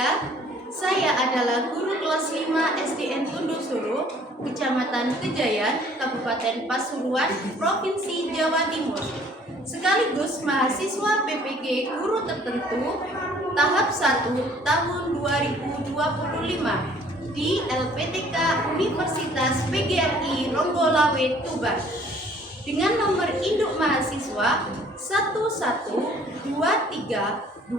berbahagia, saya adalah guru kelas 5 SDN Tundusuru, Kecamatan Kejayan, Kabupaten Pasuruan, Provinsi Jawa Timur. Sekaligus mahasiswa PPG Guru Tertentu tahap 1 tahun 2025 di LPTK Universitas PGRI Ronggolawe Tuban dengan nomor induk mahasiswa 1123250589.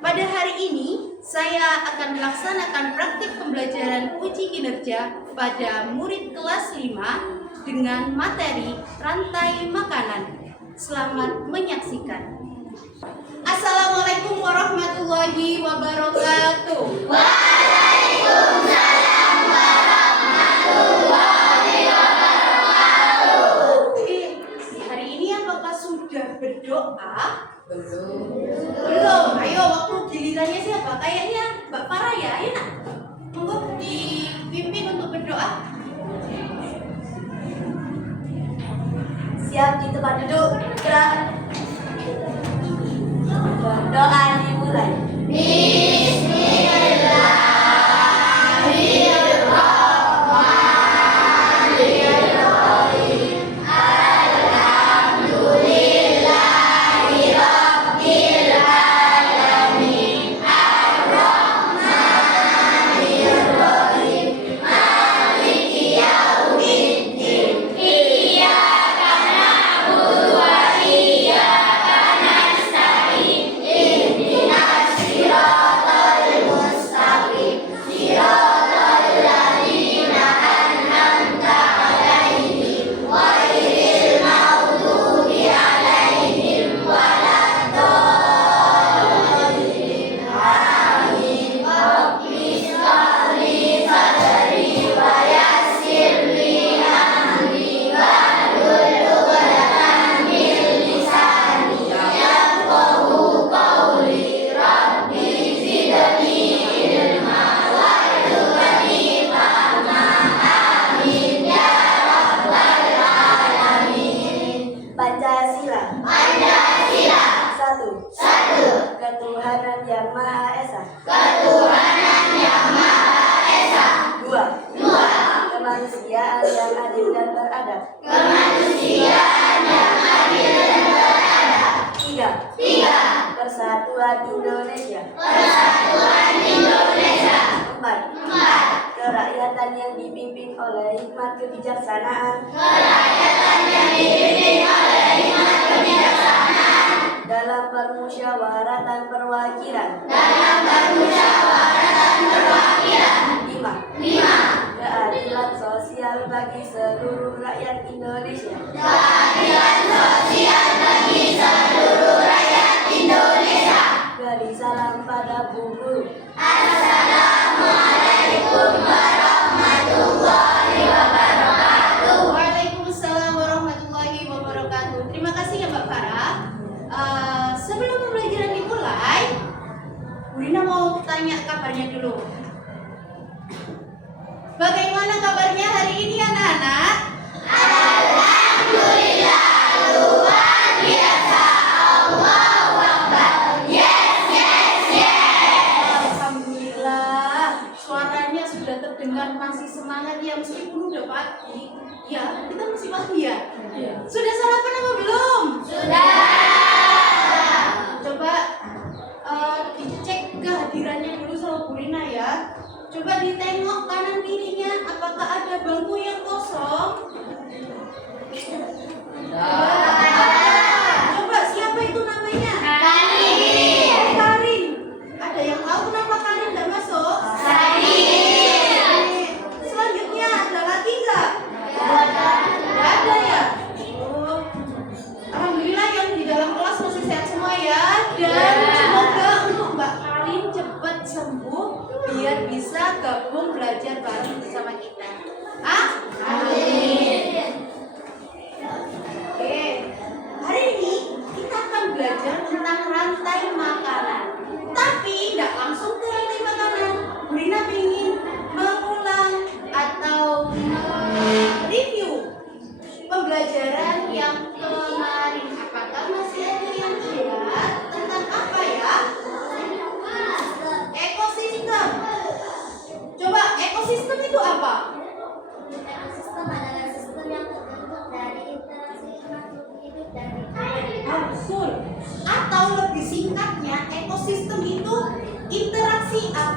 Pada hari ini saya akan melaksanakan praktik pembelajaran uji kinerja pada murid kelas 5 dengan materi rantai makanan. Selamat menyaksikan. Assalamualaikum warahmatullahi wabarakatuh. Waalaikumsalam warahmatullahi wabarakatuh. Hari ini apakah sudah berdoa? Belum. Ayo, waktu gilirannya siapa? Kayaknya Mbak Farah ya. Ayo nak, monggo dipimpin untuk berdoa. Siap di tempat duduk. Gerak. Doa dimulai. Pancasila. Satu. Ketuhanan Yang Maha Esa. Dua. Kemanusiaan yang adil dan beradab. Tiga. Persatuan Indonesia. Empat. Kerakyatan yang dipimpin oleh hikmat kebijaksanaan. Dalam permusyawaratan perwakilan. Lima. Keadilan sosial bagi seluruh rakyat Indonesia. Beri salam pada Bu Guru. Assalamualaikum warahmatullahi wabarakatuh. Waalaikumsalam warahmatullahi wabarakatuh. Terima kasih ya Mbak Farah. Sebelum pembelajaran dimulai, Bu Rina mau tanya kabarnya dulu. Bagaimana kabarnya hari ini anak-anak? Alhamdulillah, luar biasa. Allahu Akbar. Yes. Alhamdulillah, suaranya sudah terdengar masih semangat ya meskipun udah pagi. Ya, kita masih pagi ya? Sudah sarapan apa belum? Sudah. Coba dicek kehadirannya dulu sama Bu Rina ya. Coba ditengok kanan kirinya, apakah ada bangku yang kosong? Coba siapa itu namanya? Karin. Ada yang tahu kenapa Karin tidak masuk? Selanjutnya ada lagi nggak? Nggak ada ya.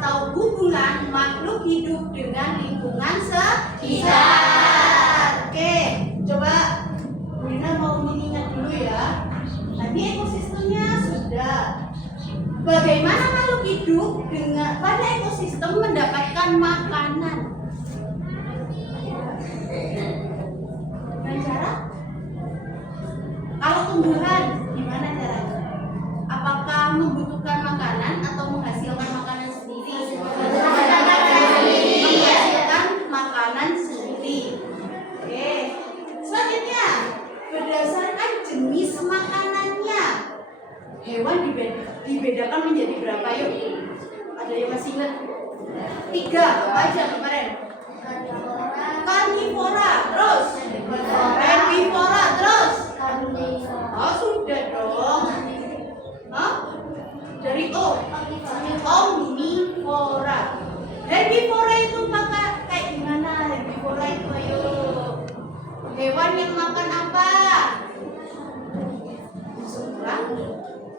atau hubungan makhluk hidup dengan lingkungan sekitar. Oke, coba Bu Rina mau mengingat dulu ya. Tadi ekosistemnya sudah. Bagaimana makhluk hidup pada ekosistem mendapatkan makanan? Dengan cara? Kalau tumbuhan, gimana caranya? Apakah membutuhkan makanan atau menghasilkan makanan sendiri? Menghasilkan makanan sendiri. Oke. Selanjutnya, berdasarkan jenis makanannya, hewan dibedakan menjadi berapa yuk? Ada yang masih ingat? 3, apa aja kemarin? Karnivora, terus herbivora, terus oh sudah dong. Hah? Dari O, omnivora. Herbivora itu makan kayak gimana? Herbivora itu ayo. Hewan yang makan apa? Serang,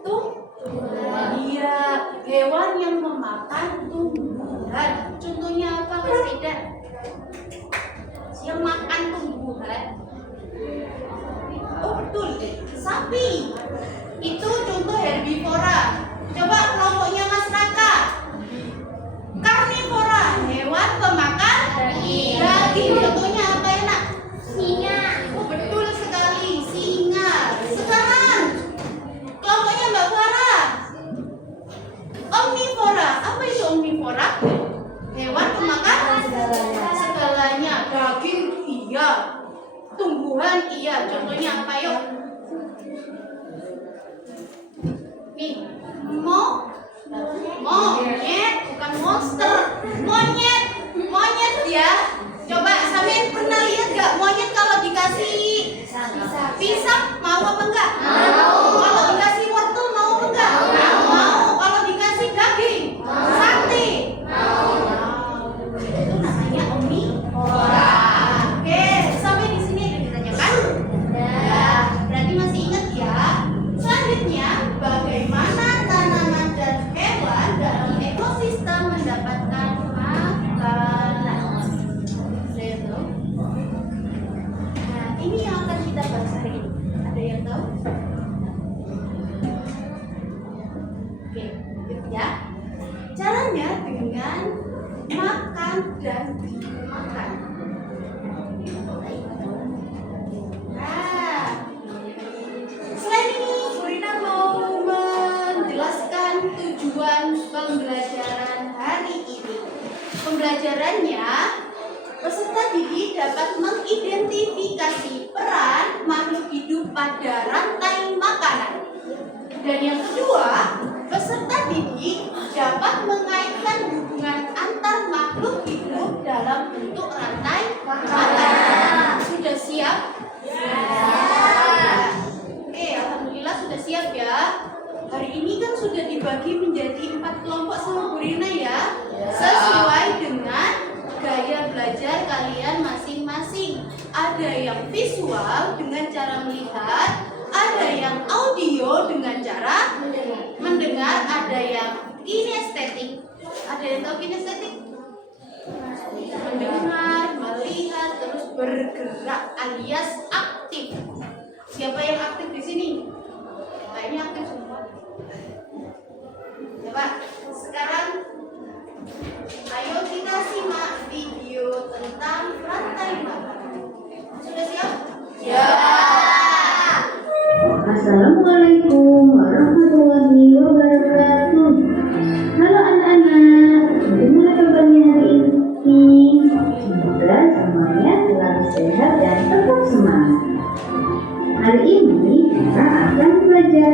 tumbuhan. Iya, hewan yang memakan tumbuhan. Contohnya apa, Mas Aidan? Yang makan tumbuhan. Oh betul, sapi. Itu contoh herbivora. Coba kelompoknya Mas Raka. Karnivora, hewan pemakan daging. Contohnya apa ya nak? Singa. Oh betul sekali, singa. Sekarang kelompoknya Mbak Farah. Omnivora, apa itu omnivora? Hewan pemakan segalanya. Daging iya, tumbuhan iya. Contohnya apa yuk? Nih, monyet, bukan monster. Monyet ya. Coba sampean pernah lihat gak monyet kalau dikasih pisang mau apa enggak? Mau. Kalau dikasih wortel mau apa enggak? Mau. Kalau dikasih daging, sate, mau. Itu namanya omnivora. Oke, sampai di sini ada ditanyakan? Ya, berarti masih ingat ya. Selanjutnya, bagaimana tanaman dan hewan dalam ekosistem mendapatkan makanan? Saya tahu. Nah, ini yang akan kita bahas hari ini. Ada yang tahu? Oke, gitu ya. Caranya dengan makan dan dimakan. Nah, selain ini, Bu Rina mau menjelaskan tujuan pembelajaran hari ini. Pembelajarannya, peserta didik dapat mengidentifikasi peran makhluk hidup pada rantai makanan. Dan yang kedua, peserta didik dapat mengaitkan hubungan antar makhluk hidup dalam bentuk rantai makanan. Sudah siap? Oke, alhamdulillah sudah siap ya. Hari ini kan sudah dibagi menjadi 4 kelompok sama Bu Rina ya. Sesuai dengan gaya belajar kalian masing-masing. Ada yang visual dengan cara melihat, ada yang audio dengan cara mendengar, ada yang kinestetik. Ada yang tahu kinestetik? Mendengar, melihat, terus bergerak alias aktif. Siapa yang aktif di sini? Kayaknya aktif semua. Coba sekarang ayo kita simak video tentang rantai makanan. Sudah siap? Ya. Assalamualaikum warahmatullahi wabarakatuh. Halo anak-anak, bagaimana kabarnya hari ini? Semoga semuanya selalu sehat dan tetap semangat. Hari ini kita akan belajar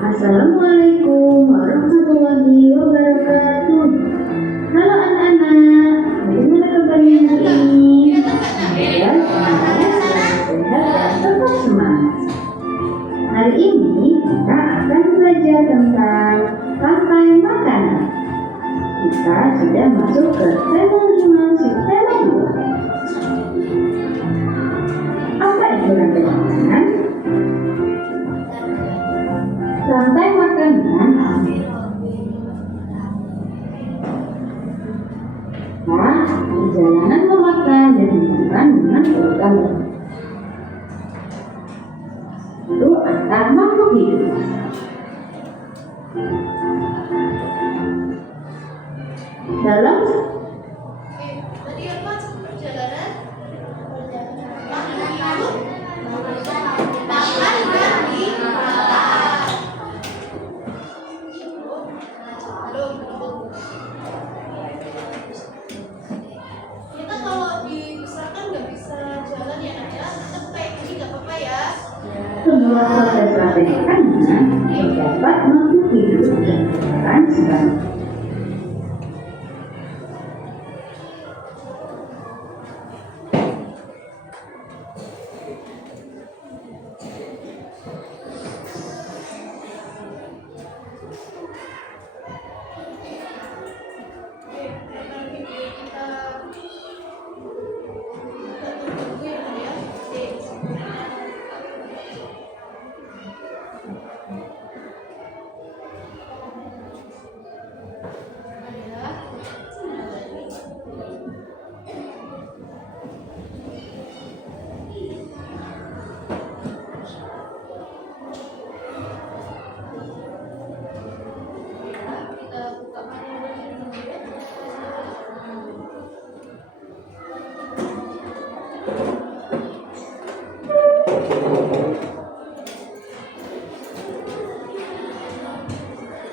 Assalamualaikum warahmatullahi wabarakatuh. Halo anak-anak, bagaimana kabarnya hari ini? Ya, semuanya selalu sehat dan tetap semangat. Hari ini kita akan belajar tentang rantai makanan. Kita sudah masuk ke tema 5 subtema 2. Apa itu rantai makanan? Rantai makanan perjalanan memakan dan hiburan dengan urutan itu antar makhluk hidup. Dalam Tadi apa perjalanan? Makhluk hidup makan dan hiburan. Kita kalau dibesarkan nggak bisa jalan ya nak ya. Kita kayak gini nggak apa-apa ya. sebuah proses rantai makanan terdapat makhluk hidup yang berperan sebagai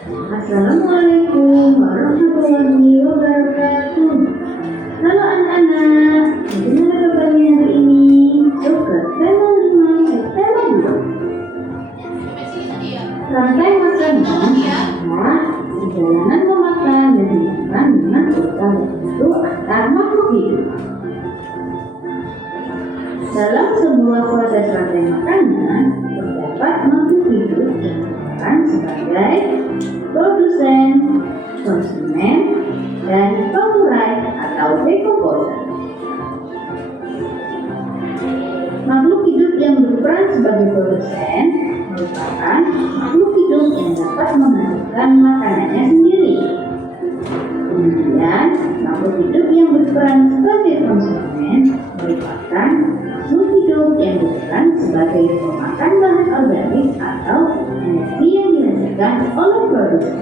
Assalamualaikum warahmatullahi wabarakatuh. Halo anak-anak, bagaimana kabarnya hari ini? Yuk ke tema 5 subtema 2. Sampai sini tadi ya. Rantai makanan adalah perjalanan memakan dan hiburan dengan urutan waktu antar makhluk hidup. Dalam sebuah proses rantai makanan terdapat makhluk hidup yang berperan sebagai produsen, konsumen, dan pengurai atau decomposer. Makhluk hidup yang berperan sebagai produsen merupakan makhluk hidup yang dapat menghasilkan makanannya sendiri. Kemudian, makhluk hidup yang berperan sebagai konsumen merupakan makhluk hidup yang berperan sebagai pemakan bahan organik atau energi yang dihasilkan oleh produsen.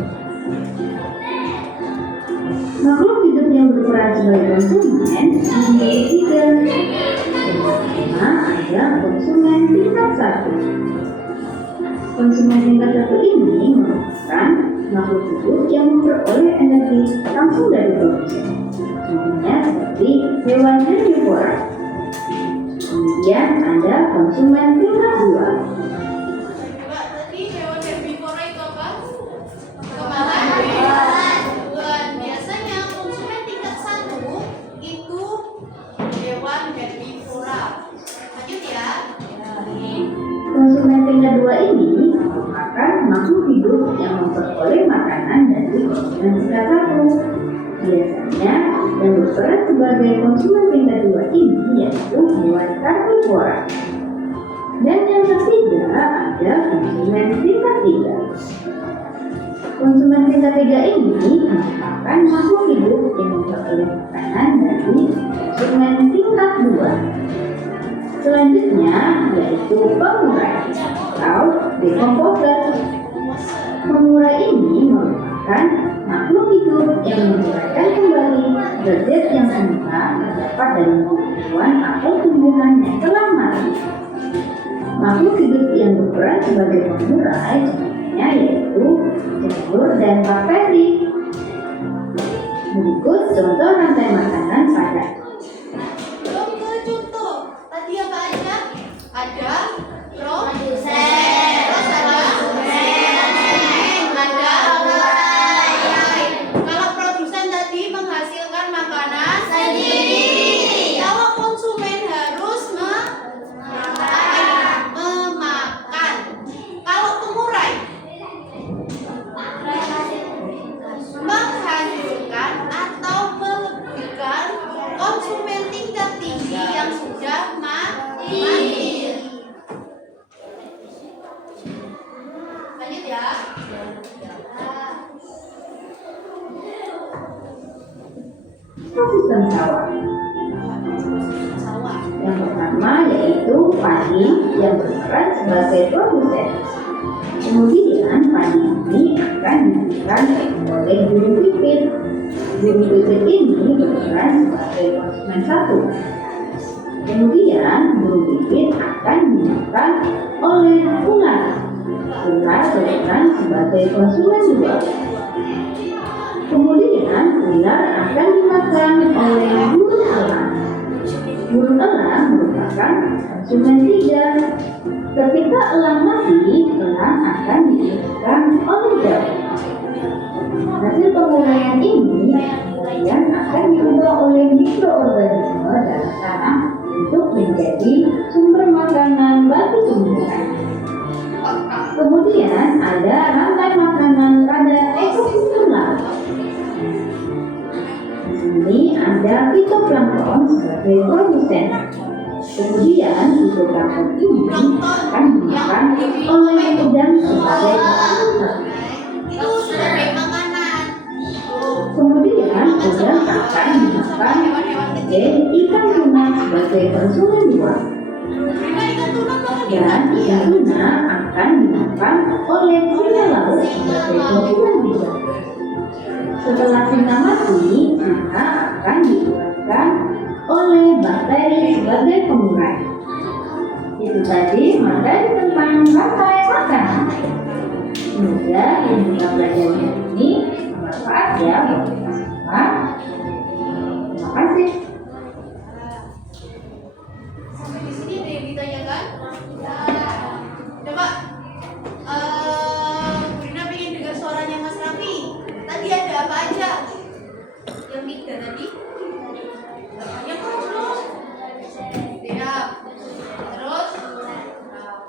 Makhluk hidup yang berperan sebagai konsumen memiliki tiga. Yang pertama ada konsumen tingkat 1. Konsumen tingkat 1 ini merupakan makhluk hidup yang memperoleh energi langsung dari produsen. Contohnya seperti hewan herbivora. Kemudian ada konsumen tingkat 2. Mbak, tadi hewan herbivora itu apa? Kemakan hewan. Biasanya konsumen tingkat 1 itu hewan herbivora. Lanjut ya. Konsumen tingkat 2 ini merupakan makhluk hidup yang memperoleh makanan dari konsumen tingkat 1. Biasanya yang berperan sebagai konsumen tingkat 2 ini yaitu hewan karnivora. Dan yang ketiga ada konsumen tingkat 3. Konsumen tingkat 3 ini merupakan makhluk hidup yang memperoleh makanan dari konsumen tingkat 2. Selanjutnya yaitu pengurai atau decomposer. Pengurai ini merupakan makhluk hidup yang menguraikan kembali zat yang semula terdapat dalam hewan atau tumbuhan yang telah mati. Makhluk hidup yang berperan sebagai pengurai contohnya yaitu jamur dan bakteri. Berikut contoh rantai makanan pada Belum ke contoh. Tadi apa aja? Ada produsen. Terus ada konsumen. yaitu padi yang berperan sebagai produsen. Kemudian padi ini akan diberikan oleh burung pipit. Burung pipit ini berperan sebagai konsumen satu. Kemudian burung pipit akan dimakan oleh ular. Ular berperan sebagai konsumen dua. Kemudian ular akan dimakan oleh burung elang. Burung elang merupakan konsumen tiga. Ketika elang mati, elang akan dimakan oleh daun. Hasil penguraian ini kemudian akan diubah oleh mikroorganisme dalam tanah untuk menjadi sumber makanan bagi tumbuhan. Kemudian ada rantai makanan pada ekosistem laut. Di sini ada fitoplankton sebagai produsen. Kemudian fitoplankton ini akan dimakan oleh udang sebagai produsen. Itu sebagai makanan. Kemudian udang akan dimakan oleh ikan tuna sebagai konsumen dua. Ikan tuna banget ya. Dan ikan tuna akan dimakan oleh singa laut sebagai konsumen tiga. Setelah singa mati, singa akan dikeluarkan oleh bakteri sebagai pengurai. Itu tadi materi tentang rantai makanan. Semoga yang kita pelajari ini bermanfaat ya buat kita semua. Terima kasih. Sampai di sini ada yang ditanyakan? Coba, Bu Rina pengen dengar suaranya Mas Raffi. Tadi ada apa aja? Yang tiga tadi? Yang terus. Siap. Terus?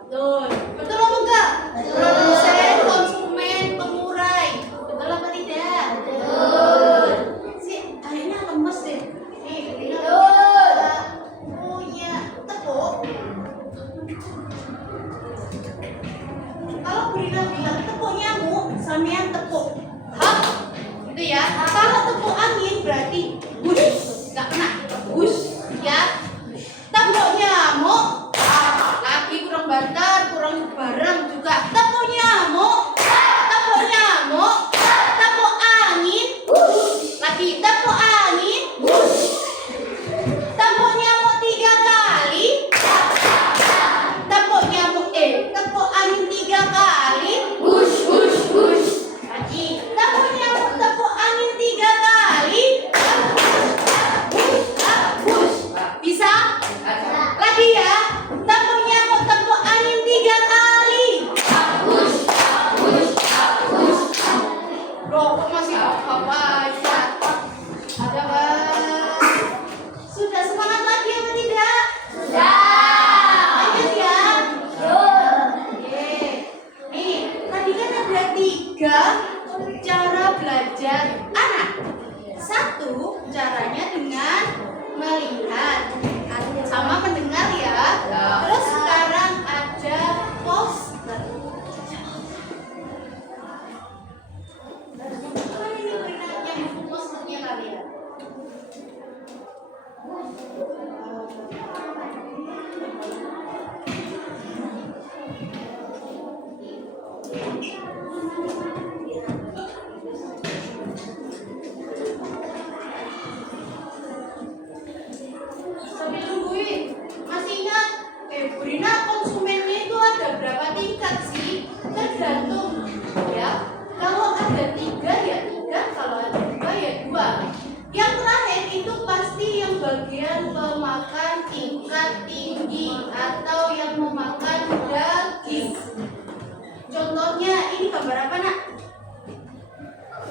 Betul. Betul apa enggak? Produsen, konsumen, pengurai. Betul apa tidak? Betul. Si, akhirnya lemes deh. Nih, Rina punya tepuk. Kalau Bu Rina bilang tepuk nyamuk, sampean tepuk. Hah? Gitu ya. Kalau tepuk angin berarti wush, nggak kena. Wush, ya. Tepuk nyamuk, lagi kurang bantar, kurang bareng juga. Tepuk nyamuk, tepuk nyamuk, tepuk angin, lagi tepuk angin, tepuk nyamuk 3 kali. Tepuk nyamuk tepuk angin 3 kali. Wush wush wush. Lagi tepuk nyamuk, tepuk angin 3 kali. Wush. Bisa? Lagi ya. Tepuk nyamuk, tepuk angin 3 kali. Wush wush wush. Loh, kok masih apa aja? Ada Bang. Sudah semangat lagi apa tidak? Sudah. Lanjut ya. Oke. Nih, tadi kan ada 3 cara belajar anak. 1, caranya dengan melihat sama mendengar ya. Terus sekarang ada poster. Mana ini berinanya buku posternya kalian? Sambil nungguin, masih ingat? Bu Rina, konsumennya itu ada berapa tingkat sih? Tergantung ya. Kalau ada 3 ya 3, kalau ada 2 ya 2. Yang terakhir itu pasti yang bagian pemakan tingkat tinggi atau yang memakan daging. Contohnya ini gambar apa nak?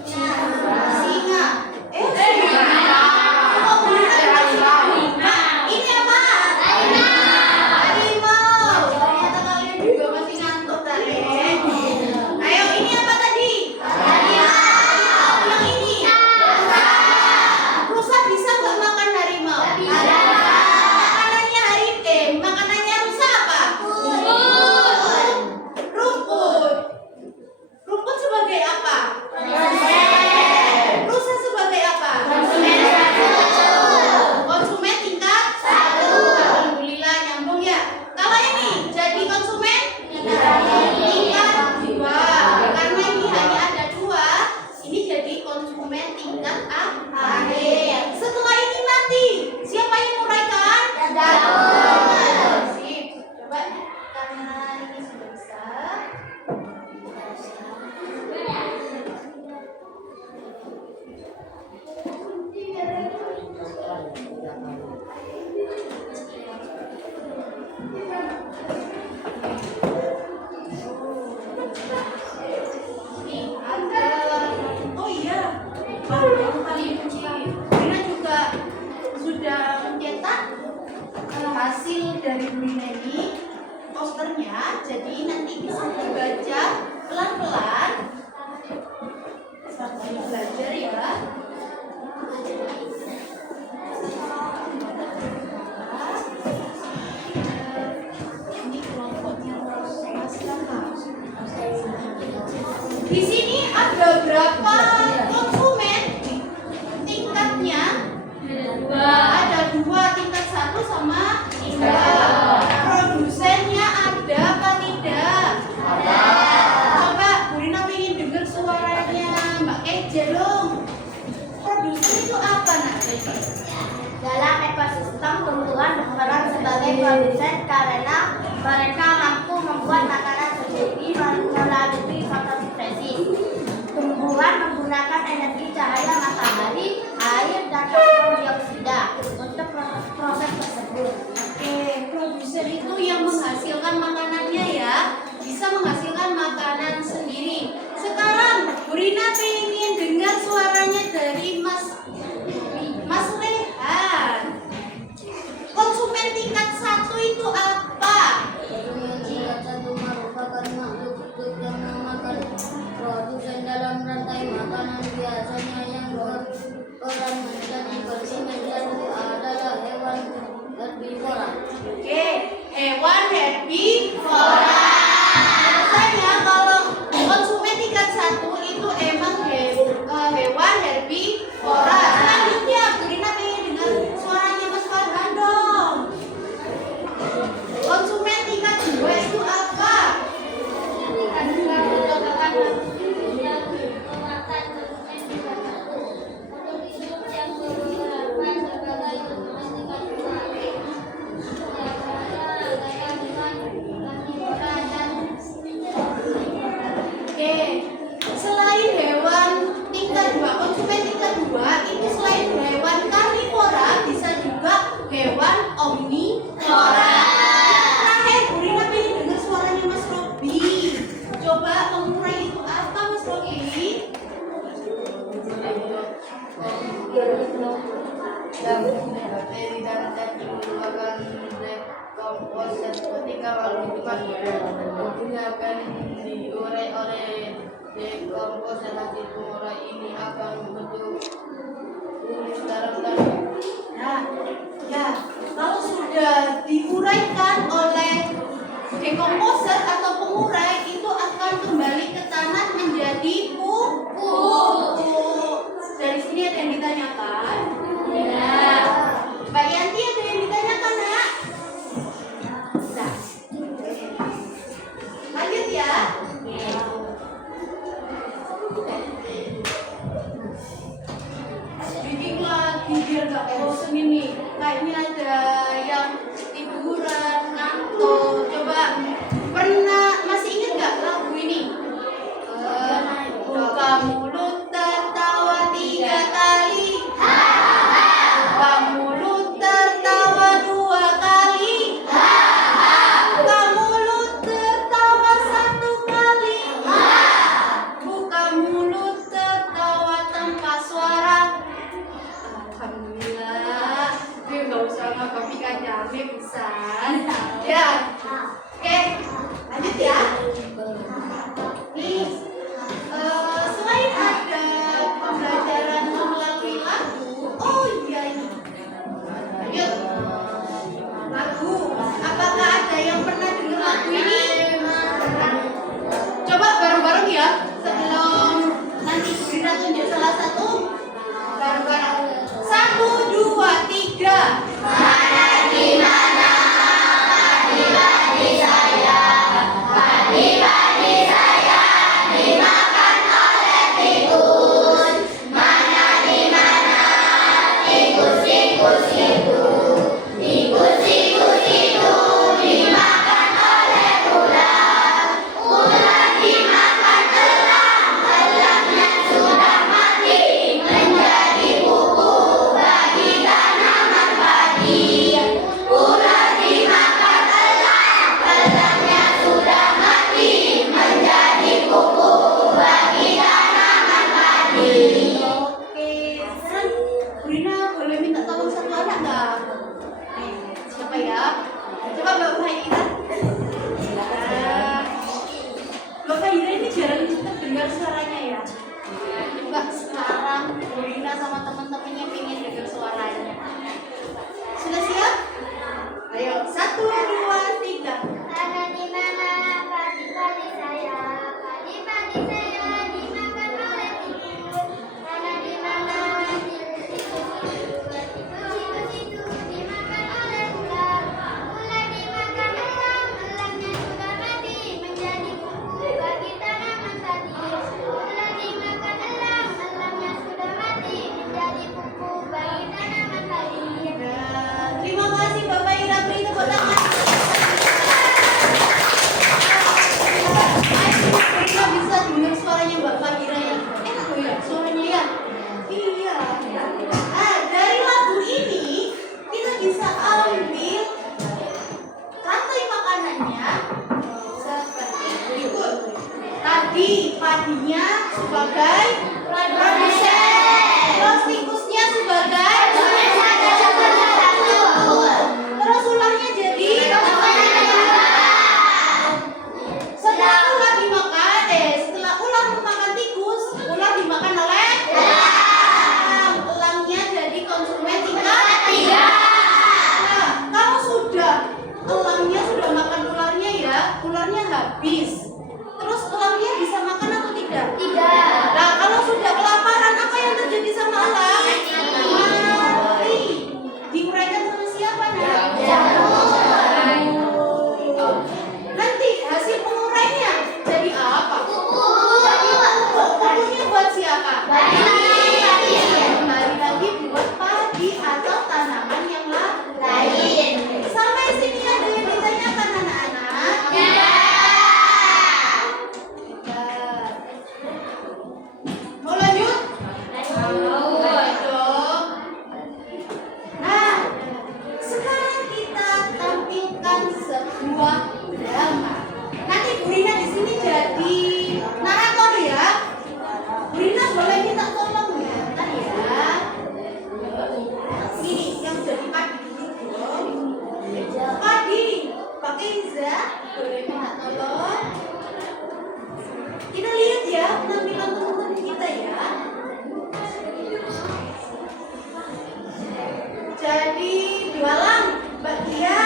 Singa. Singa. Oh, benar. Nah, ini apa? Harimau. Ternyata kalian juga masih ngantuk tadi. Ayo, ini apa tadi? Harimau. Yang ini? Rusa bisa nggak makan harimau? Makanannya rusa apa? Rumput. Rumput sebagai apa? hasil dari Burina ini posternya, jadi nanti bisa dibaca pelan-pelan sambil belajar ya. Ini kelompoknya Mas Kakak. Di sini ada berapa konsumen? Tingkatnya ada 2, tingkat 1 sama 3. Produsennya ada apa tidak? Ada. Coba Bu Rina pengen dengar suaranya Mbak Eja dong. Produsen itu apa nak? Dalam ekosistem tumbuhan berperan sebagai produsen karena mereka mampu membuat makanan sendiri melalui fotosintesis. Tumbuhan menggunakan energi cahaya matahari, air, dan karbon dioksida untuk proses tersebut. Oke, produsen itu yang menghasilkan makanannya ya, bisa menghasilkan makanan sendiri. Sekarang Bu Rina pengen dengar suaranya dari Mas Rehan. Konsumen tingkat 1 itu apa? Konsumen tingkat 1 merupakan makhluk hidup yang memakan produsen dalam rantai makanan. Biasanya yang berperan menjadi konsumen satu adalah hewan herbivora. Oke, hewan herbivora. Biasanya kalau konsumen tingkat 1 itu emang hewan herbivora. Selanjutnya Bu Rina pengen dengar suaranya Mas Farhan dong. Konsumen tingkat 2 itu apa? Oke, selain hewan tingkat 2, konsumen tingkat 2 itu selain hewan karnivora bisa juga hewan omnivora. Terakhir, Bu Rina pengen dengar suaranya Mas Robi. Coba pengurai itu apa Mas Robi? Bakteri dan zat merupakan dekomposer ketika makhluk hidup akan diurai oleh dekomposer. Hasil pengurai ini akan membentuk tulis dalam tanah. Nah, ya, kalau sudah diuraikan oleh dekomposer atau pengurai itu akan kembali ke tanah menjadi pupuk. Dari sini ada yang ditanyakan? Ya. Mbak Yanti ada yang ditanyakan, Nak? Nah. Lanjut ya. Bikin lagi biar gak bosen ini. Kayaknya ada yang tiduran, ngantuk. Coba masih ingat gak lagu ini? Buka mulut tertawa 3 kali. Buka mulut tertawa 2 kali. Buka mulut tertawa 1 kali. Buka mulut tertawa tanpa suara. Alhamdulillah. Gak usah ngapain kacamnya bisa. Ya. Oke. Lanjut ya. Nih. Selain ada pembelajaran melalui lagu, oh iya ini. Lanjut. Lagu. Apakah ada yang pernah dengar lagu ini? Coba bareng-bareng ya. Sebelum nanti Rina tunjuk salah satu. Bareng-bareng. 1, 2, 3. Mana di mana? Di hati saya. Mbak Fahira. Mbak Fahira ini jarang dengar suaranya ya. Coba sekarang Rina sama teman-temannya pengen dengar suaranya. Sudah siap? Ayo, 1, 2, 3. Ada di mana padi-padi saya? Padi-padi saya dimakan oleh tikus. Ada di mana tikus itu dimakan oleh ular. Ular dimakan elang, elangnya sudah mati menjadi kuku bagi tanaman tadi. Ular dimakan elang, elangnya sudah mati menjadi kuku bagi tanaman tadi. Terima kasih Bapak Ira, beri tepuk tangan. Kita bisa dengar suaranya Mbak Fahira yang enak loh ya, suaranya ya. Iya. Dari lagu ini kita bisa ambil rantai makanannya seperti berikut. Tadi padinya sebagai produsen, terus tikusnya sebagai terus ularnya jadi setelah ular memakan tikus, ular dimakan oleh elang. Elangnya jadi konsumen tingkat 3. Nah, kalau elangnya sudah makan ularnya ya, ularnya habis. Terus elangnya bisa makan atau tidak? Tidak. Nah, kalau sudah kelaparan, apa yang terjadi sama elang? Mati. Diuraikan sama siapa, Nak? Nanti hasil penguraiannya jadi apa? Pupunya buat siapa? Kembali lagi buat padi atau tanaman yang lain. Sampai sini ada yang ditanyakan anak-anak? Ya. Mau lanjut? Boleh dong. Nah, sekarang kita tampilkan sebuah drama. Nanti Bu Rina di sini jadi narator ya. Bu Rina boleh minta tolong ya, bentar ya. Ini yang jadi padi dulu dong. Padi, pakai Iza, boleh minta tolong. Kita lihat ya penampilan teman-teman kita ya. Jadi jualan Mbak Dia.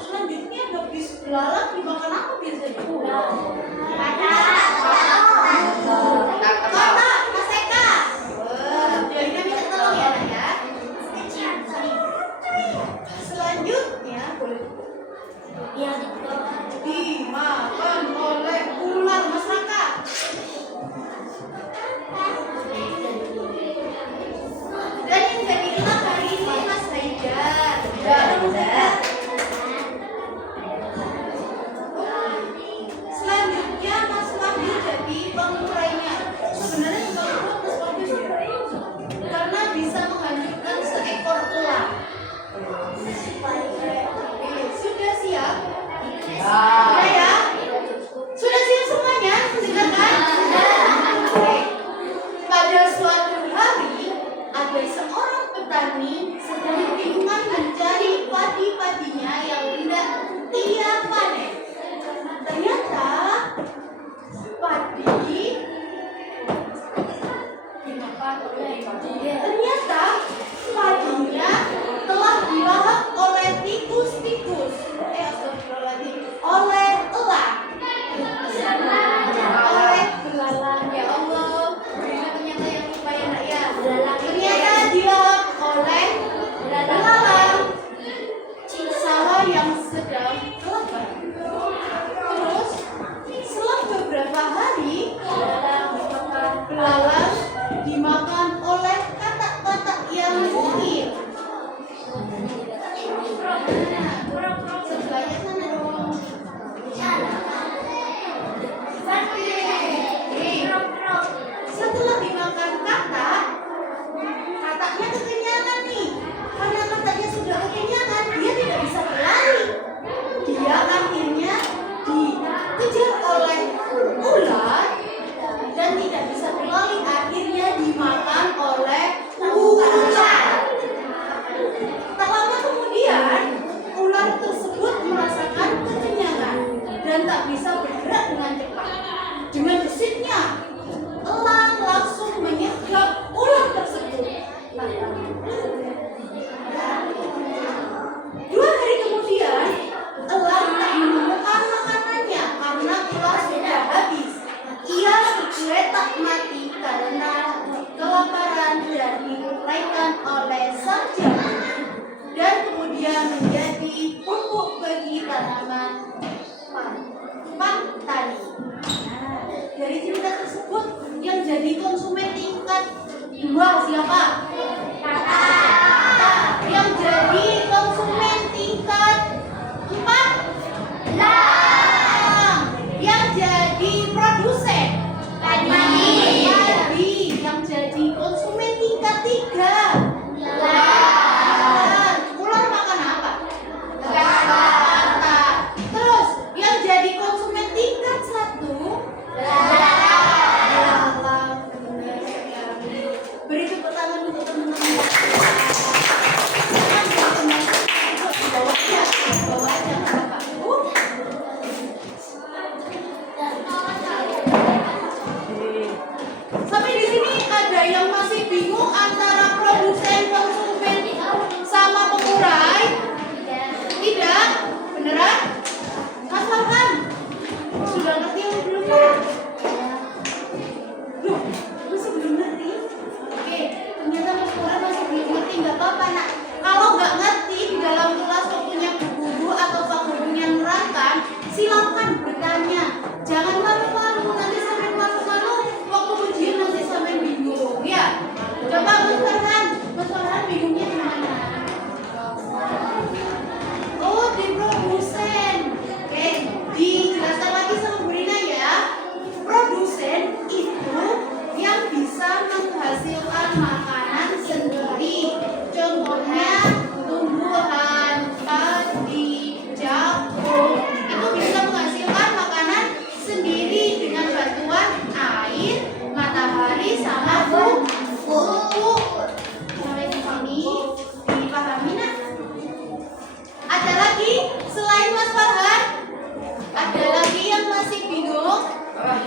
Selanjutnya habis belalang dimakan apa biasanya? Kata, Mas Eka. Jadi kami minta tolong ya, Nak ya. Selanjutnya boleh dimakan oleh ular, Mas Raka. Dan yang jadi elang hari ini Mas Haidar. Selanjutnya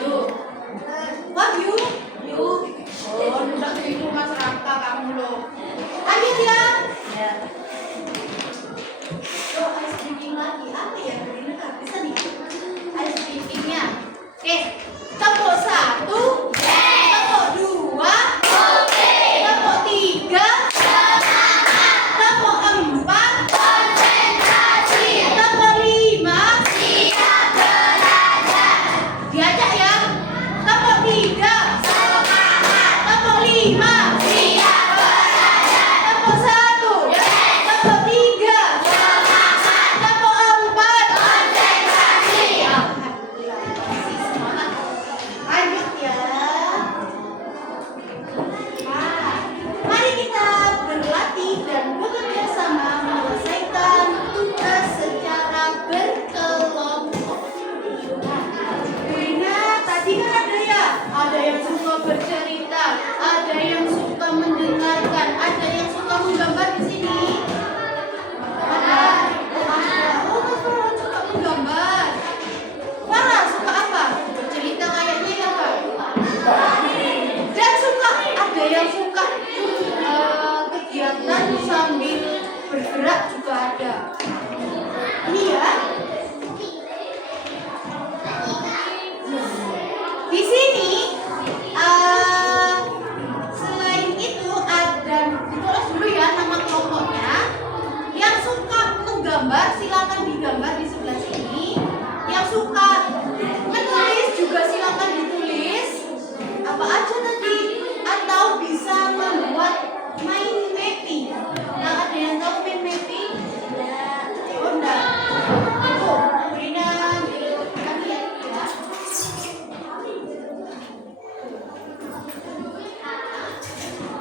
Yuk. Wahyu. Yuk. Oh, udah gitu Mas Raka kamu loh. Lanjut ya. Oh, ice breaking lagi. Apa ya? Ini nggak bisa nih. Ice breakingnya. Oke. Tepuk 1. Tepuk 2. Tepuk 3. Tepuk 4. Tepuk 5. Diajak ya. Tepuk 3. Tepuk 5. Tepuk 1. Tepuk 3. Tepuk 4. Alhamdulillah. Masih semangat. Lanjut ya. Nah, mari kita berlatih dan bekerja sama menyelesaikan tugas secara berkelompok. Rina, tadi kan ada yang suka bercerita, ada yang suka mendengarkan, ada yang suka menggambar di sini. Ada. Oh, Mas Farah suka menggambar. Farah suka apa? Bercerita kayaknya ya, Pak. Dan suka, ada yang suka kegiatan sambil bergerak juga ada. Ini ya. Di sini selain itu ada, ditulis dulu ya nama kelompoknya. Yang suka menggambar silakan digambar di sebelah sini. Yang suka menulis juga silakan ditulis. Apa aja tadi? Atau bisa membuat mind mapping. Nah, ada yang tahu mind mapping? Oh, enggak. Itu, Rina, kami ya.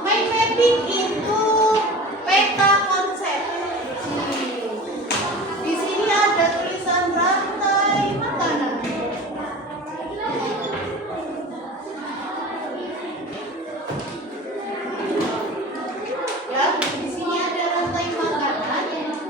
Mind mapping itu peta konsep. Di sini ada tulisan rantai makanan. Ya, di sini ada rantai makanan.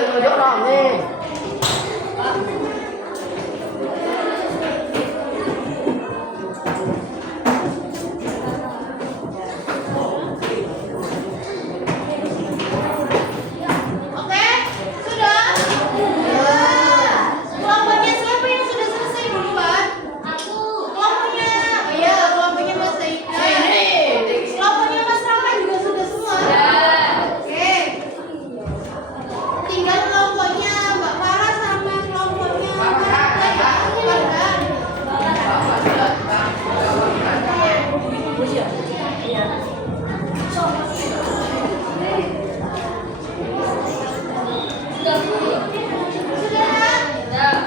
ngajak rame. Oke, sudah? Ya. Kelompoknya siapa yang sudah selesai duluan? Aku. Kelompoknya, iya, kelompoknya Mas Saida. Kelompoknya Mas Rahman juga sudah semua. Oke. Tinggal kelompoknya Mbak Farah sama kelompoknya Mbak Farah.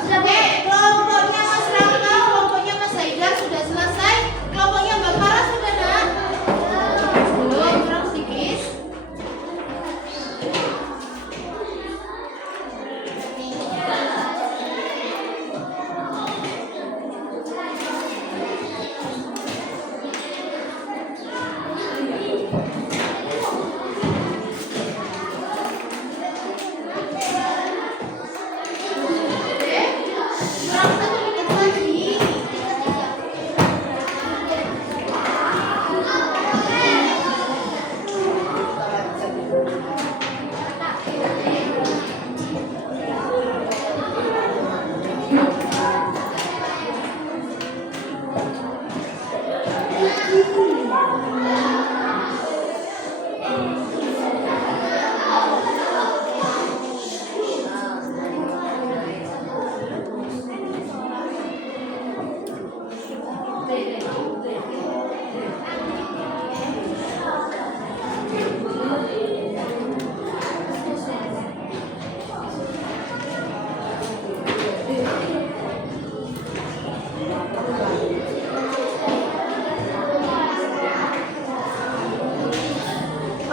Sudah, kelompoknya Mas Rangga, kelompoknya Mas Saida sudah selesai. Kelompoknya Mbak Farah sudah, Nak? Belum, kurang sedikit. Oke, kurang 1 menit lagi.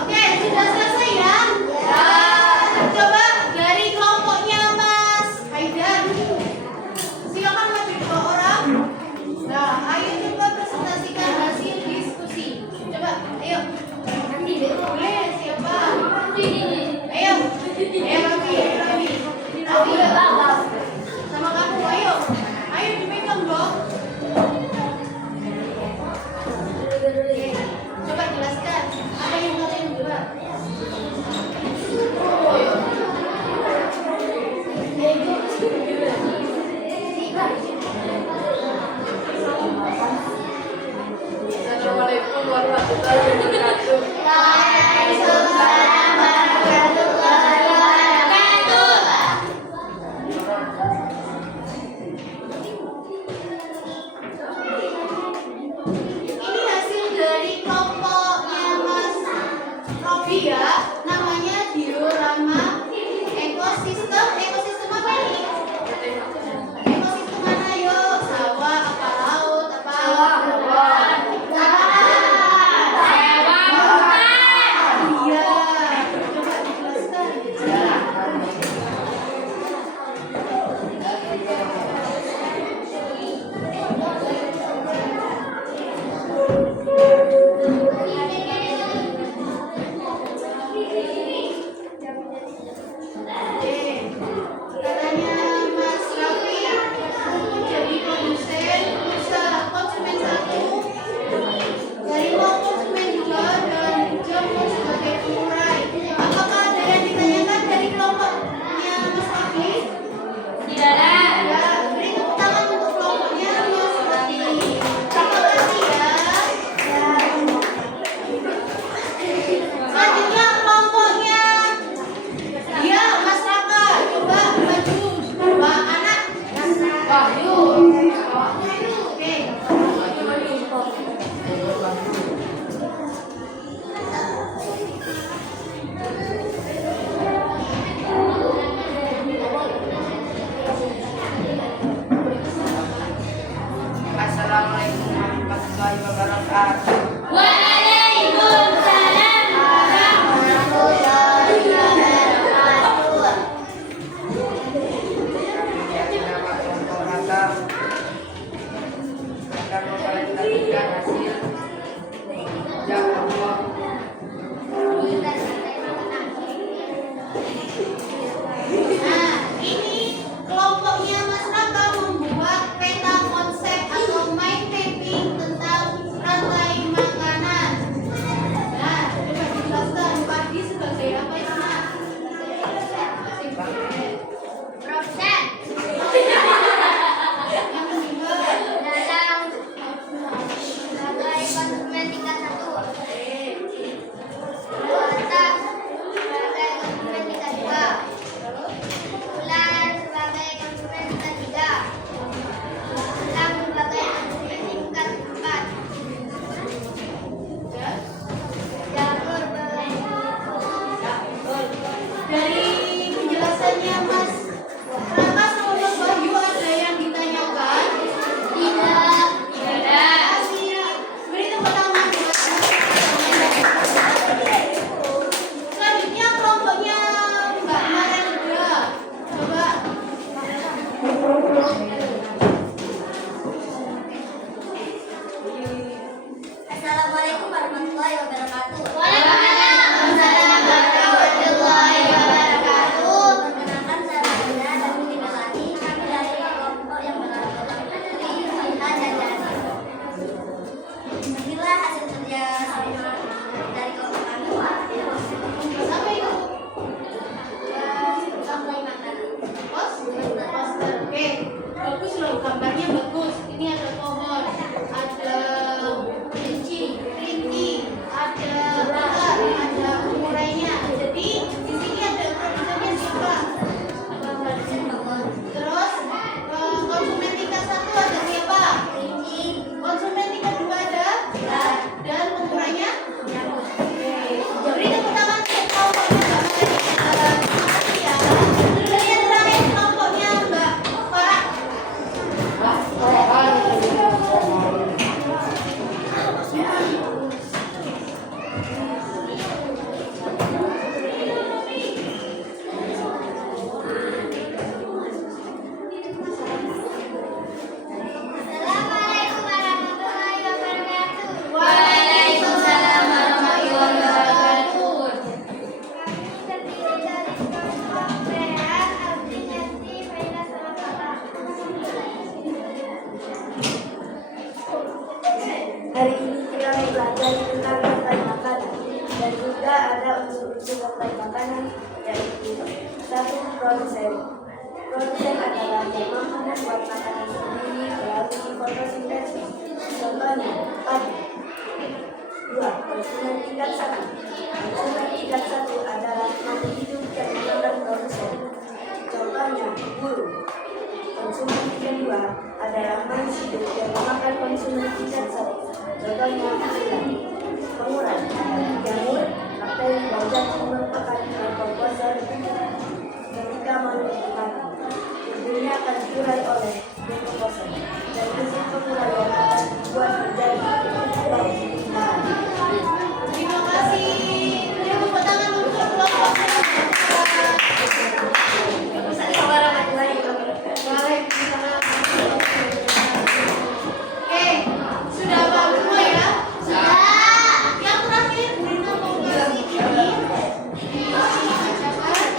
Oke, sudah selesai ya? Ya. Coba dari kelompoknya Mas Haidar. Silakan maju 2 orang. Nah, ayo coba presentasikan hasil diskusi. Coba, ayo. Boleh, siapa? Ayo. Rami. Sama kamu, ayo. Ayo dipegang dong. Coba jelaskan apa yang kalian buat. Assalamualaikum warahmatullahi wabarakatuh. Waalaikumsalam warahmatullahi wabarakatuh. Ini hasil dari kelompoknya Mas Robi ya. Namanya diorama ekosistem. Ekosistem apa ini? Ekosistem mana yuk? Sawah, apa laut, apa? Iya. Coba dijelaskan. suplai makanan, yaitu satu produsen. Produsen adalah yang mampu membuat makanan sendiri melalui fotosintesis. Contohnya, padi. 2. Konsumen tingkat 1. Konsumen tingkat 1 adalah makhluk hidup yang mengandung produsen. Contohnya, burung. Konsumen tingkat 2 adalah makhluk hidup yang memakan konsumen tingkat 1. Contohnya, ulat. Pengurai adalah jamur, bakteri, dan cacing merupakan komposer ketika manusia mati. Tubuhnya akan diurai oleh dekomposer, dan hasil penguraian akan dibuat menjadi bahan. Terima kasih. Beri tepuk tangan untuk kelompok Waalaikumsalam. Oke, sudah paham semua ya? Sudah. Yang terakhir, Brina mau ngasih ini dibacakan.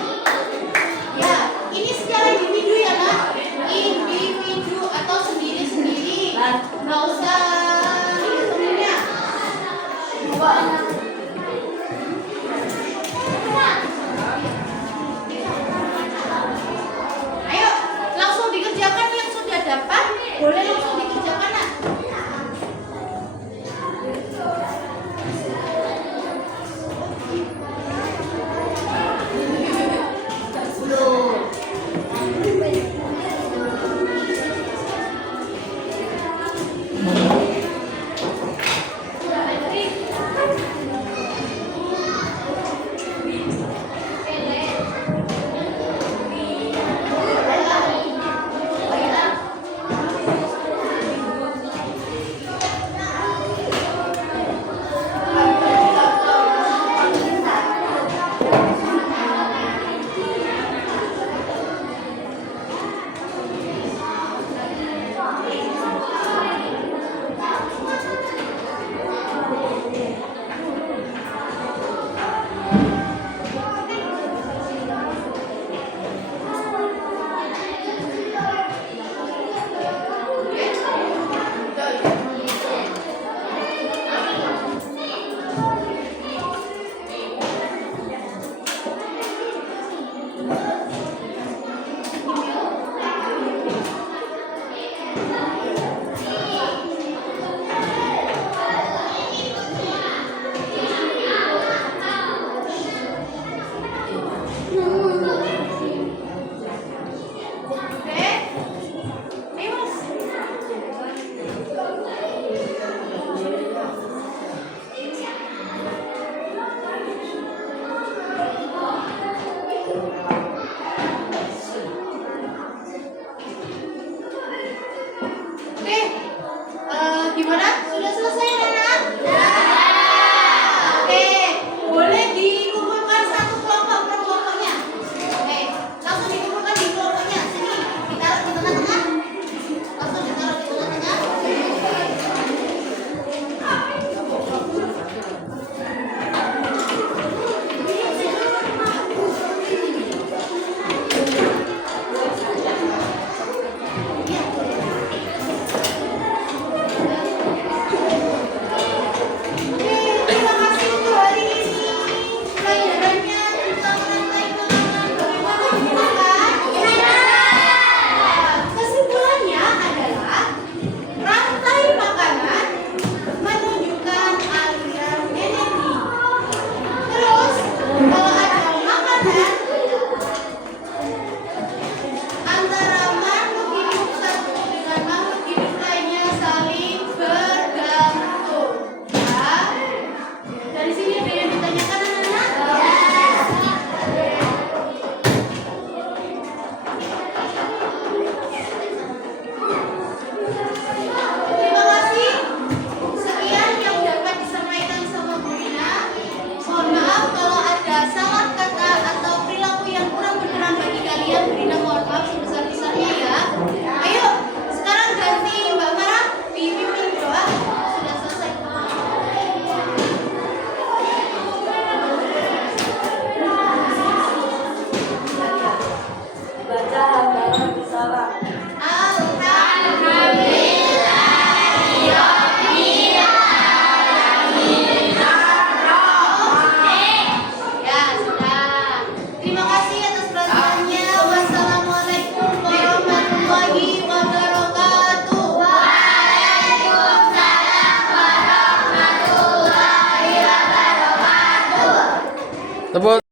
Ya, ini secara individu ya nak, individu atau sendiri-sendiri. Nggak usah temennya. Terima kasih atas perhatiannya. Wassalamualaikum warahmatullahi wabarakatuh. Tepuk